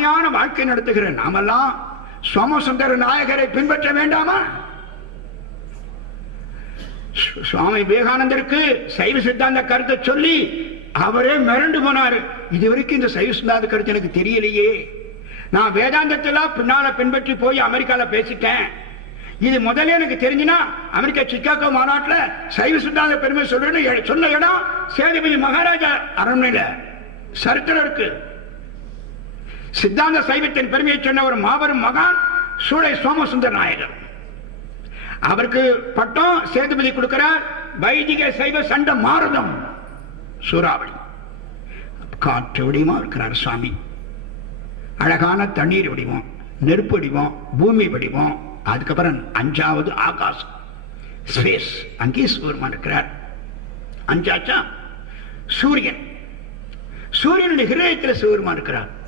தாழ்மையான வாழ்க்கை நடத்துகிற நாமெல்லாம் சோமசுந்தர நாயகரை பின்பற்ற வேண்டாமா? சுவாமி விவேகானந்தருக்கு சைவ சித்தாந்த கருத்தை சொல்லி அவரே மிரண்டு போனாரு. இது வரைக்கும் இந்த சைவ சித்தாந்த கருத்து எனக்கு தெரியலையே. நான் வேதாந்தத்தெல்லாம் பின்னால பின்பற்றி போய் அமெரிக்கால பேசிட்டேன். இது முதல்ல எனக்கு தெரிஞ்சுனா அமெரிக்கா சிக்காகோ மாநாட்டில் சைவ சித்தாந்த பெருமை சொல்றேன்னு சொன்ன இடம் சேதுபதி மகாராஜா அரண்மனையில் சரித்திரம் இருக்கு. சித்தாந்த சைவத்தின் பெருமையை சொன்ன ஒரு மாபெரும் மகான் சூளை சோமசுந்தர நாயகர். அவருக்கு பட்டம் சேதுபதி கொடுக்கிறார். வைதிக சைவ சண்ட மாரதம். சூறாவளி. காற்று வடிவமா இருக்கிறார் சுவாமி. அழகான தண்ணீர் வடிவம் நெருப்பு வடிவம் பூமி வடிவம் அதுக்கப்புறம் அஞ்சாவது ஆகாசம். ஸ்பேஸ் அங்கே சூரியமா இருக்கிறார். அஞ்சாச்சா? சூரியன். சூரியனுடைய ஹிரயத்தில் சிவருமா இருக்கிறார்.